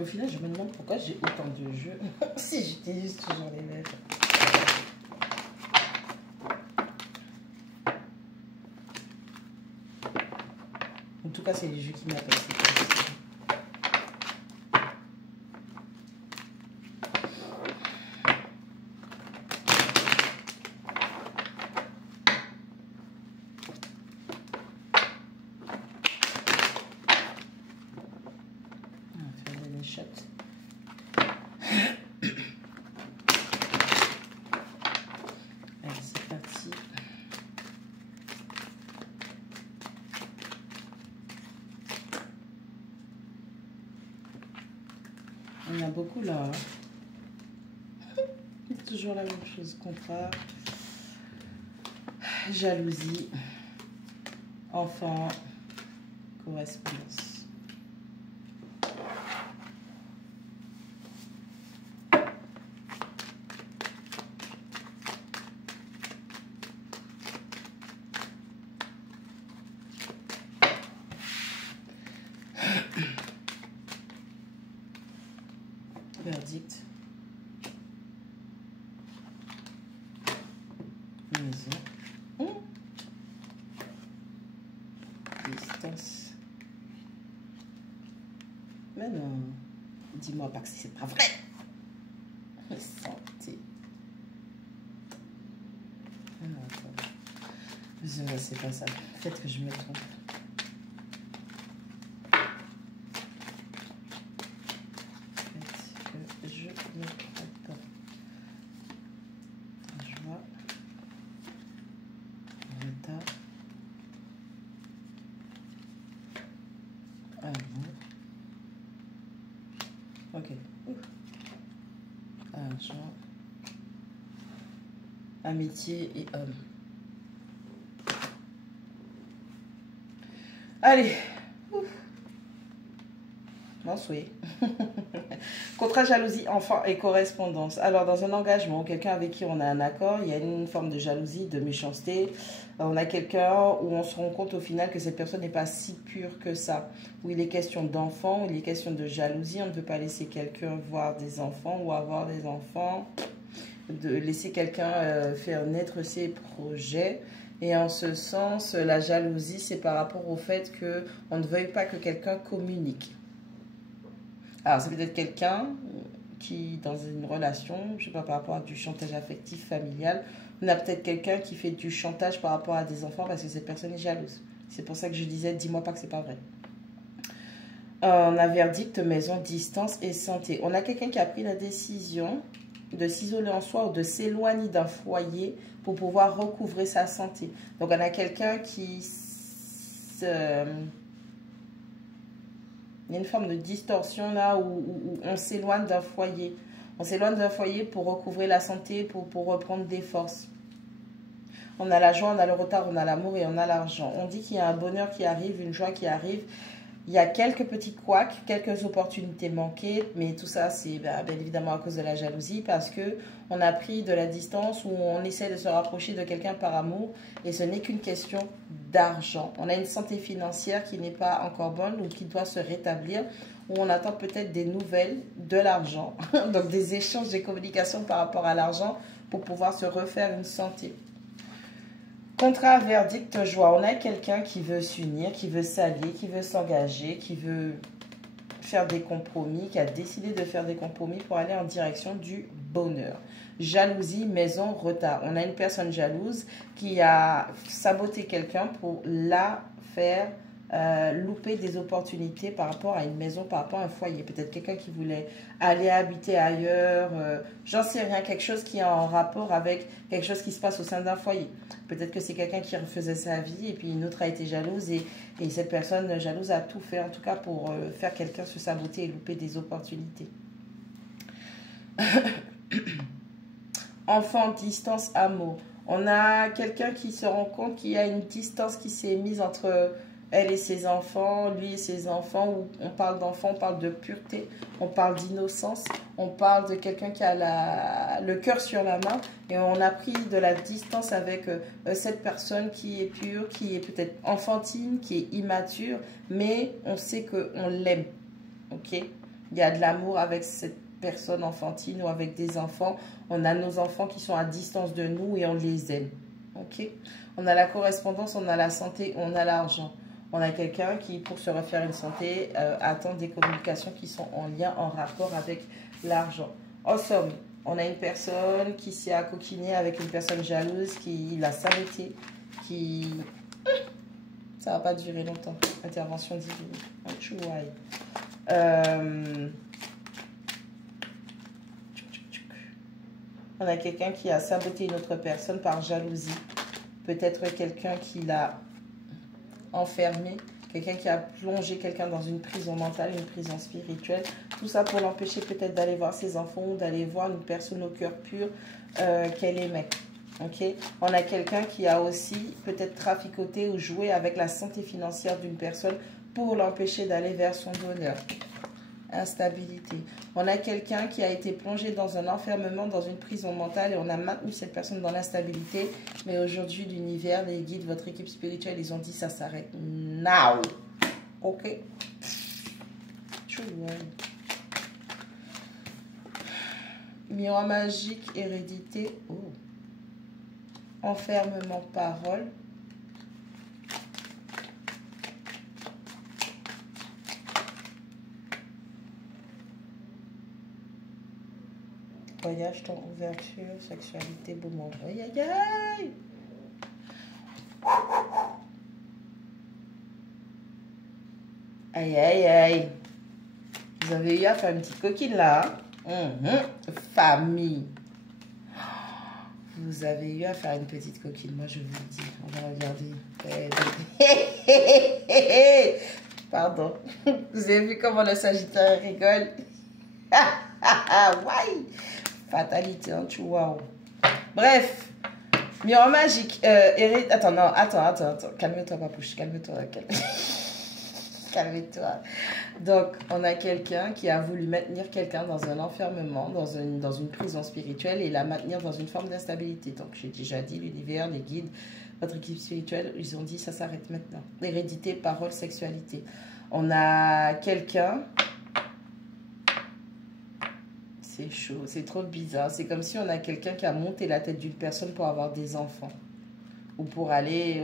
Au final, je me demande pourquoi j'ai autant de jeux. Si j'étais juste toujours les mêmes. En tout cas, c'est les jeux qui m'appellent. Allez, c'est parti. On a beaucoup là. Hein. C'est toujours la même chose. Contrat, jalousie, enfant, correspondance. Verdict. Maison. Distance. Mais non. Dis-moi pas que c'est pas vrai. Santé. Non, attends. C'est pas ça. Peut-être que je me trompe. Ok. Argent. Amitié et homme. Allez. Bon, souhait. Contrat, jalousie, enfant et correspondance. Alors, dans un engagement, quelqu'un avec qui on a un accord, il y a une forme de jalousie, de méchanceté. On a quelqu'un où on se rend compte au final que cette personne n'est pas si pure que ça. Où il est question d'enfant, où il est question de jalousie. On ne veut pas laisser quelqu'un voir des enfants ou avoir des enfants. De laisser quelqu'un faire naître ses projets. Et en ce sens, la jalousie, c'est par rapport au fait qu'on ne veuille pas que quelqu'un communique. Alors, c'est peut-être quelqu'un qui, dans une relation, je ne sais pas, par rapport à du chantage affectif, familial, on a peut-être quelqu'un qui fait du chantage par rapport à des enfants parce que cette personne est jalouse. C'est pour ça que je disais, dis-moi pas que c'est pas vrai. On a verdict, maison, distance et santé. On a quelqu'un qui a pris la décision de s'isoler en soi ou de s'éloigner d'un foyer pour pouvoir recouvrer sa santé. Donc, on a quelqu'un qui il y a une forme de distorsion là où on s'éloigne d'un foyer. On s'éloigne d'un foyer pour recouvrer la santé, pour reprendre des forces. On a la joie, on a le retard, on a l'amour et on a l'argent. On dit qu'il y a un bonheur qui arrive, une joie qui arrive. Il y a quelques petits couacs, quelques opportunités manquées, mais tout ça, c'est bien évidemment à cause de la jalousie parce qu'on a pris de la distance ou on essaie de se rapprocher de quelqu'un par amour et ce n'est qu'une question d'argent. On a une santé financière qui n'est pas encore bonne ou qui doit se rétablir, où on attend peut-être des nouvelles de l'argent, donc des échanges, des communications par rapport à l'argent pour pouvoir se refaire une santé. Contrat, verdict, joie. On a quelqu'un qui veut s'unir, qui veut s'allier, qui veut s'engager, qui veut faire des compromis, qui a décidé de faire des compromis pour aller en direction du bonheur. Jalousie, maison, retard. On a une personne jalouse qui a saboté quelqu'un pour la faire louper des opportunités par rapport à une maison, par rapport à un foyer. Peut-être quelqu'un qui voulait aller habiter ailleurs, j'en sais rien, quelque chose qui est en rapport avec quelque chose qui se passe au sein d'un foyer. Peut-être que c'est quelqu'un qui refaisait sa vie et puis une autre a été jalouse et cette personne jalouse a tout fait en tout cas pour faire quelqu'un se saboter et louper des opportunités. Enfant, distance, amour. On a quelqu'un qui se rend compte qu'il y a une distance qui s'est mise entre elle et ses enfants, lui et ses enfants, où on parle d'enfants, on parle de pureté, on parle d'innocence, on parle de quelqu'un qui a le cœur sur la main et on a pris de la distance avec cette personne qui est pure, qui est peut-être enfantine, qui est immature, mais on sait qu'on l'aime, ok? Il y a de l'amour avec cette personne enfantine ou avec des enfants. On a nos enfants qui sont à distance de nous et on les aime. Ok? On a la correspondance, on a la santé, on a l'argent. On a quelqu'un qui, pour se refaire une santé, attend des communications qui sont en lien, en rapport avec l'argent. En somme, on a une personne qui s'est coquiné avec une personne jalouse, qui l'a saboté, qui... Ça va pas durer longtemps. Intervention divine. On a quelqu'un qui a saboté une autre personne par jalousie. Peut-être quelqu'un qui l'a enfermé. Quelqu'un qui a plongé quelqu'un dans une prison mentale, une prison spirituelle. Tout ça pour l'empêcher peut-être d'aller voir ses enfants ou d'aller voir une personne au cœur pur qu'elle aimait. Ok, on a quelqu'un qui a aussi peut-être traficoté ou joué avec la santé financière d'une personne pour l'empêcher d'aller vers son bonheur. Instabilité. On a quelqu'un qui a été plongé dans un enfermement, dans une prison mentale et on a maintenu cette personne dans l'instabilité. Mais aujourd'hui, l'univers, les guides, votre équipe spirituelle, ils ont dit ça s'arrête now. Ok. Miroir magique, hérédité. Oh. Enfermement, parole. Voyage, ton ouverture, sexualité, beau moment. Aïe, aïe, aïe. Aïe, aïe, aïe. Vous avez eu à faire une petite coquine là. Hein? Famille. Vous avez eu à faire une petite coquine. Moi, je vous le dis. On va regarder. Pardon. Vous avez vu comment le Sagittaire rigole? Ouais. Fatalité, hein, tu vois. Bref. Miroir magique. Attends, non. Attends. Calme-toi, papouche. Calme-toi. Calme-toi. Donc, on a quelqu'un qui a voulu maintenir quelqu'un dans un enfermement, dans une prison spirituelle et la maintenir dans une forme d'instabilité. Donc, j'ai déjà dit, l'univers, les guides, votre équipe spirituelle, ils ont dit ça s'arrête maintenant. Hérédité, parole, sexualité. On a quelqu'un... C'est chaud, c'est trop bizarre. C'est comme si on a quelqu'un qui a monté la tête d'une personne pour avoir des enfants. Ou pour aller,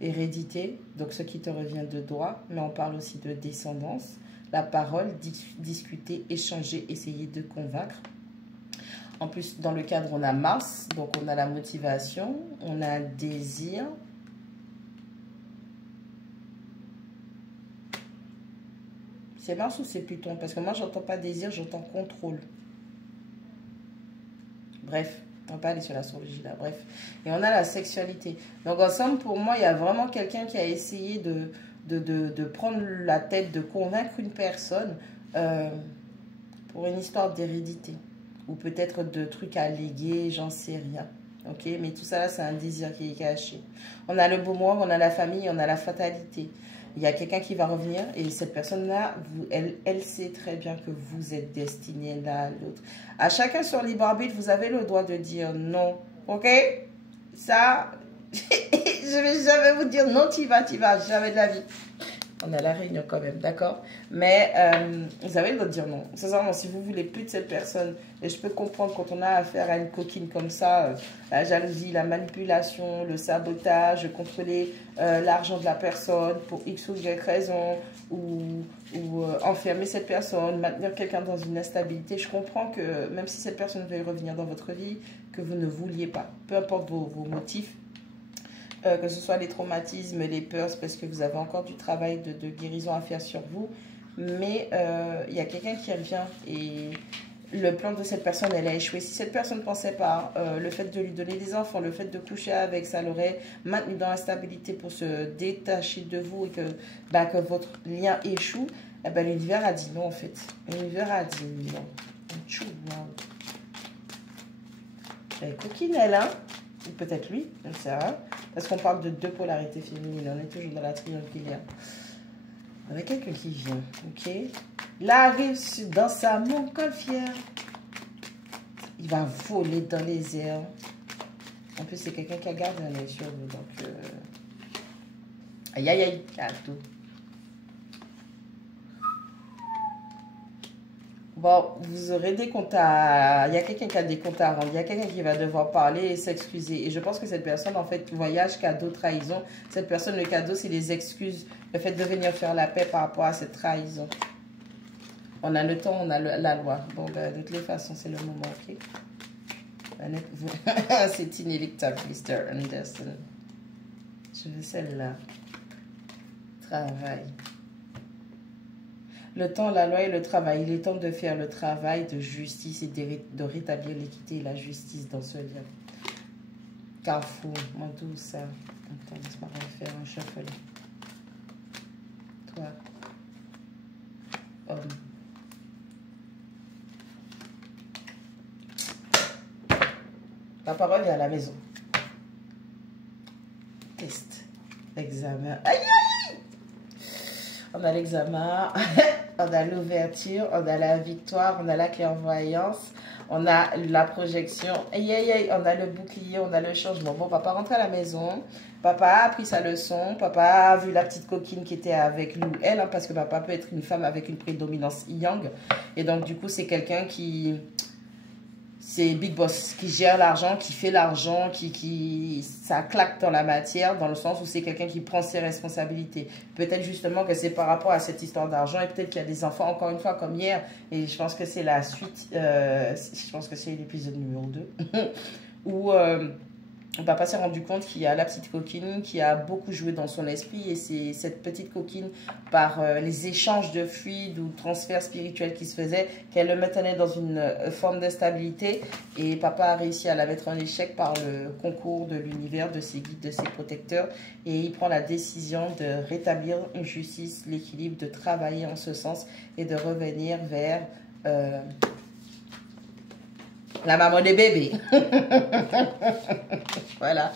hérédité, donc ce qui te revient de droit, mais on parle aussi de descendance. La parole, discuter, échanger, essayer de convaincre. En plus, dans le cadre, on a Mars, donc on a la motivation, on a le désir. C'est Mars ou c'est Pluton? Parce que moi, j'entends pas désir, j'entends contrôle. Bref, on va pas aller sur l'astrologie là, bref. Et on a la sexualité. Donc, ensemble, pour moi, il y a vraiment quelqu'un qui a essayé de prendre la tête, de convaincre une personne pour une histoire d'hérédité. Ou peut-être de trucs à léguer, j'en sais rien. Ok, mais tout ça là, c'est un désir qui est caché. On a le beau monde, on a la famille, on a la fatalité. Il y a quelqu'un qui va revenir et cette personne-là, elle sait très bien que vous êtes destiné l'un à l'autre. À chacun sur libre arbitre, vous avez le droit de dire non. Ok? Ça, je vais jamais vous dire non, tu vas, jamais de la vie. On est à la réunion quand même, d'accord? Mais vous avez le droit de dire non. Sincèrement, si vous voulez plus de cette personne, et je peux comprendre quand on a affaire à une coquine comme ça, la jalousie, la manipulation, le sabotage, contrôler l'argent de la personne pour X ou Y raison, ou enfermer cette personne, maintenir quelqu'un dans une instabilité. Je comprends que même si cette personne veut revenir dans votre vie, que vous ne vouliez pas, peu importe vos motifs, que ce soit les traumatismes, les peurs, parce que vous avez encore du travail de guérison à faire sur vous. Mais il y a quelqu'un qui revient et le plan de cette personne, elle a échoué. Si cette personne ne pensait pas, le fait de lui donner des enfants, le fait de coucher avec, ça l'aurait maintenu dans l'instabilité pour se détacher de vous et que votre lien échoue, eh ben, l'univers a dit non en fait. L'univers a dit non. Tchou, wow. Elle est coquinelle, hein? Ou peut-être lui, je ne sais rien. Parce qu'on parle de deux polarités féminines. On est toujours dans la triangulaire. On a quelqu'un qui vient, ok? La rive sud dans sa montgolfière. Il va voler dans les airs. En plus, c'est quelqu'un qui a gardé un œil sur vous. Donc, aïe, aïe, aïe, à tout. Bon, vous aurez des comptes à... Il y a quelqu'un qui a des comptes à rendre. Il y a quelqu'un qui va devoir parler et s'excuser. Et je pense que cette personne, en fait, voyage, cadeau, trahison. Cette personne, le cadeau, c'est les excuses. Le fait de venir faire la paix par rapport à cette trahison. On a le temps, on a la loi. Bon, ben, de toutes les façons, c'est le moment, ok? C'est inéluctable, Mr. Anderson. Je veux celle-là. Travail. Le temps, la loi et le travail. Il est temps de faire le travail de justice et de rétablir l'équité et la justice dans ce lien. Carrefour, mon doux, ça. Attends, laisse-moi refaire un shuffle. Toi, homme. La parole est à la maison. Test. Examen. Aïe, aïe! On a l'examen. On a l'ouverture, on a la victoire, on a la clairvoyance, on a la projection, aïe, aïe, aïe, on a le bouclier, on a le changement. Bon, papa rentre à la maison, papa a appris sa leçon, papa a vu la petite coquine qui était avec nous, elle, hein, parce que papa peut être une femme avec une prédominance yang. Et donc, du coup, c'est quelqu'un qui... C'est Big Boss, qui gère l'argent, qui fait l'argent, ça claque dans la matière, dans le sens où c'est quelqu'un qui prend ses responsabilités. Peut-être justement que c'est par rapport à cette histoire d'argent, et peut-être qu'il y a des enfants, encore une fois, comme hier, et je pense que c'est la suite, je pense que c'est l'épisode numéro 2, où papa s'est rendu compte qu'il y a la petite coquine qui a beaucoup joué dans son esprit, et c'est cette petite coquine, par les échanges de fluides ou transferts spirituels qui se faisaient, qu'elle le maintenait dans une forme de stabilité, et papa a réussi à la mettre en échec par le concours de l'univers, de ses guides, de ses protecteurs, et il prend la décision de rétablir une justice, l'équilibre, de travailler en ce sens et de revenir vers la maman des bébés. Voilà.